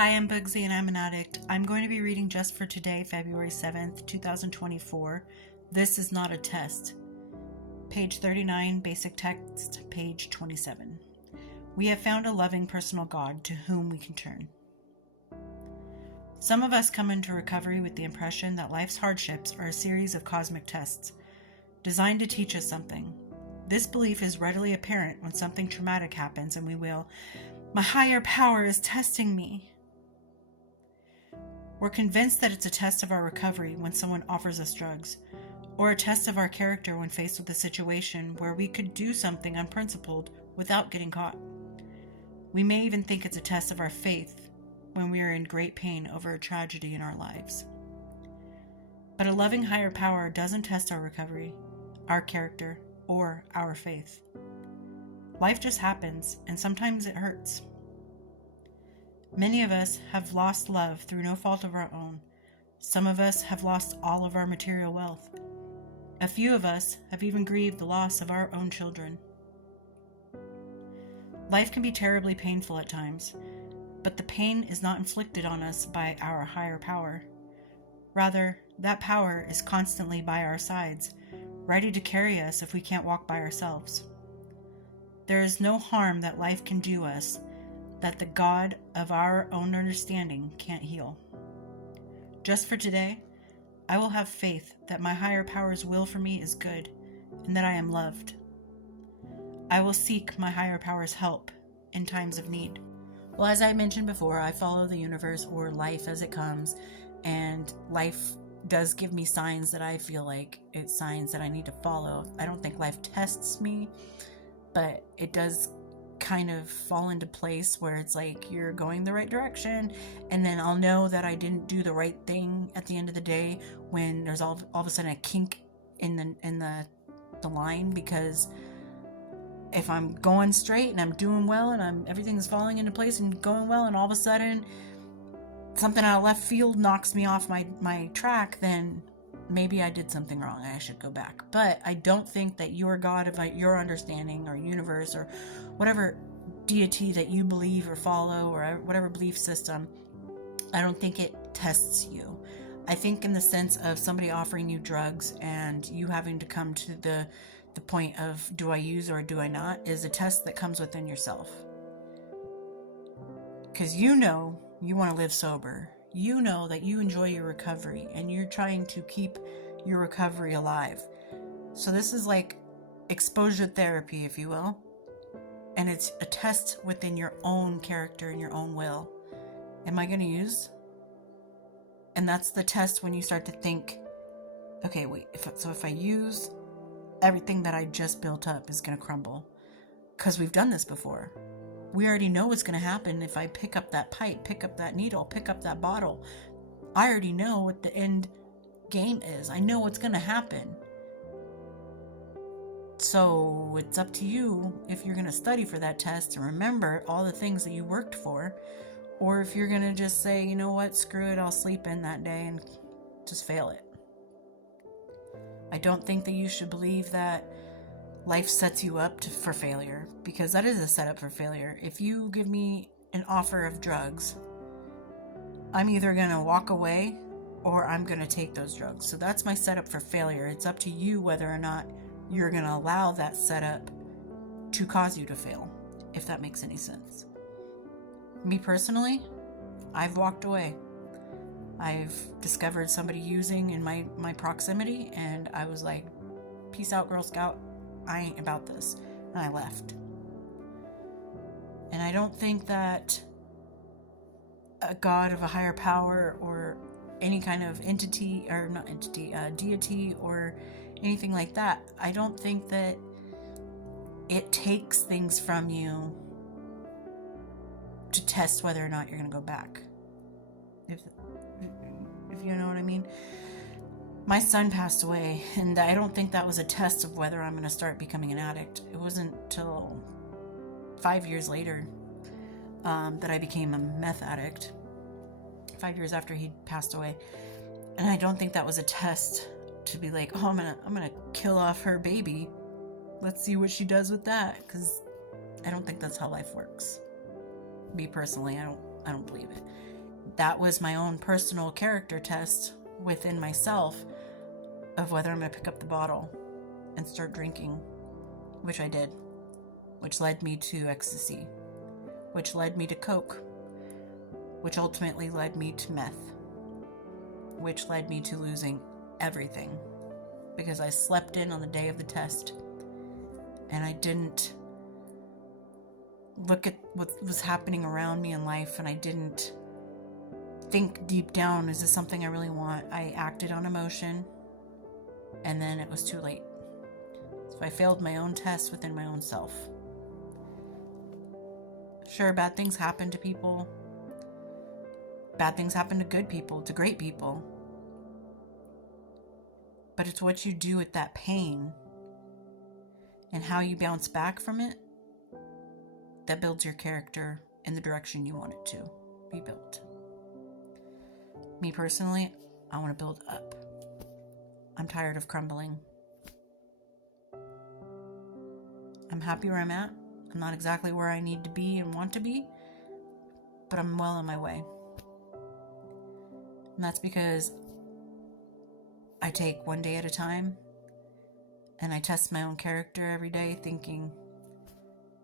Hi, I'm Bugsy and I'm an addict. I'm going to be reading just for today, February 7th, 2024. This is not a test. Page 39, basic text, page 27. We have found a loving personal God to whom we can turn. Some of us come into recovery with the impression that life's hardships are a series of cosmic tests, designed to teach us something. This belief is readily apparent when something traumatic happens and we wail, "My higher power is testing me." We're convinced that it's a test of our recovery when someone offers us drugs, or a test of our character when faced with a situation where we could do something unprincipled without getting caught. We may even think it's a test of our faith when we are in great pain over a tragedy in our lives. But a loving higher power doesn't test our recovery, our character, or our faith. Life just happens, and sometimes it hurts. Many of us have lost love through no fault of our own. Some of us have lost all of our material wealth. A few of us have even grieved the loss of our own children. Life can be terribly painful at times, but the pain is not inflicted on us by our higher power. Rather, that power is constantly by our sides, ready to carry us if we can't walk by ourselves. There is no harm that life can do us that the God of our own understanding can't heal. Just for today, I will have faith that my higher power's will for me is good and that I am loved. I will seek my higher power's help in times of need. Well, as I mentioned before, I follow the universe or life as it comes, and life does give me signs that I feel like it's signs that I need to follow. I don't think life tests me, but it does kind of fall into place where it's like you're going the right direction, and then I'll know that I didn't do the right thing at the end of the day when there's all of a sudden a kink in the line, because if I'm going straight and I'm doing well and everything's falling into place and going well, and all of a sudden something out of left field knocks me off my track, then maybe I did something wrong. I should go back. But I don't think that your God of your understanding or universe or whatever deity that you believe or follow or whatever belief system, I don't think it tests you. I think in the sense of somebody offering you drugs and you having to come to the point of, do I use or do I not, is a test that comes within yourself. Because you know you want to live sober. You know that you enjoy your recovery and you're trying to keep your recovery alive. So this is like exposure therapy, if you will. And it's a test within your own character and your own will. Am I going to use? And that's the test when you start to think, okay, wait, if I use, everything that I just built up is going to crumble. Because we've done this before. We already know what's going to happen if I pick up that pipe, pick up that needle, pick up that bottle. I already know what the end game is. I know what's going to happen. So it's up to you if you're going to study for that test and remember all the things that you worked for, or if you're going to just say, you know what, screw it, I'll sleep in that day and just fail it. I don't think that you should believe that life sets you up for failure, because that is a setup for failure. If you give me an offer of drugs, I'm either going to walk away or I'm going to take those drugs. So that's my setup for failure. It's up to you whether or not you're going to allow that setup to cause you to fail, if that makes any sense. Me personally, I've walked away. I've discovered somebody using in my proximity, and I was like, peace out, Girl Scout. I ain't about this. And I left. And I don't think that a God of a higher power or any kind of entity, or not entity, deity or anything like that, I don't think that it takes things from you to test whether or not you're going to go back. If you know what I mean. My son passed away, and I don't think that was a test of whether I'm going to start becoming an addict. It wasn't till 5 years later that I became a meth addict. 5 years after he passed away. And I don't think that was a test to be like, oh, I'm gonna kill off her baby. Let's see what she does with that, because I don't think that's how life works. Me personally, I don't believe it. that was my own personal character test within myself of whether I'm going to pick up the bottle and start drinking, which I did, which led me to ecstasy, which led me to coke, which ultimately led me to meth, which led me to losing everything because I slept in on the day of the test and I didn't look at what was happening around me in life, and I didn't think deep down, is this something I really want? I acted on emotion, and then it was too late. So I failed my own test within my own self. Sure, bad things happen to people. Bad things happen to good people, to great people. But it's what you do with that pain and how you bounce back from it that builds your character in the direction you want it to be built. Me personally, I want to build up. I'm tired of crumbling. I'm happy where I'm at. I'm not exactly where I need to be and want to be, but I'm well on my way. And that's because I take one day at a time and I test my own character every day, thinking,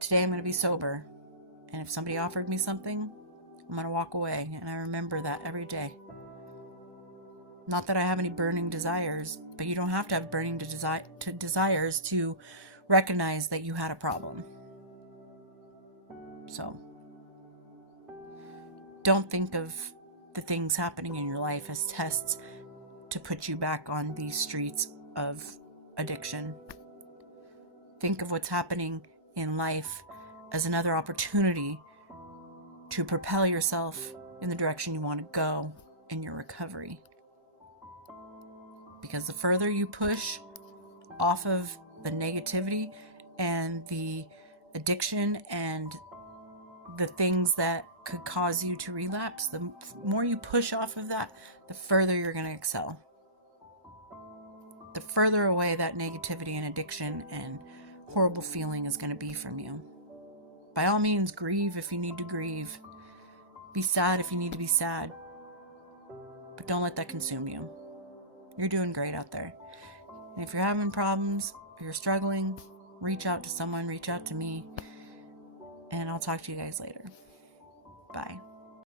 today I'm going to be sober. And if somebody offered me something, I'm going to walk away. And I remember that every day. Not that I have any burning desires, but you don't have to have burning desires to recognize that you had a problem. So, don't think of the things happening in your life as tests to put you back on these streets of addiction. Think of what's happening in life as another opportunity to propel yourself in the direction you want to go in your recovery. Because the further you push off of the negativity and the addiction and the things that could cause you to relapse, the more you push off of that, the further you're going to excel. The further away that negativity and addiction and horrible feeling is going to be from you. By all means, grieve if you need to grieve. Be sad if you need to be sad. But don't let that consume you. You're doing great out there. And if you're having problems, if you're struggling, reach out to someone, reach out to me, and I'll talk to you guys later. Bye.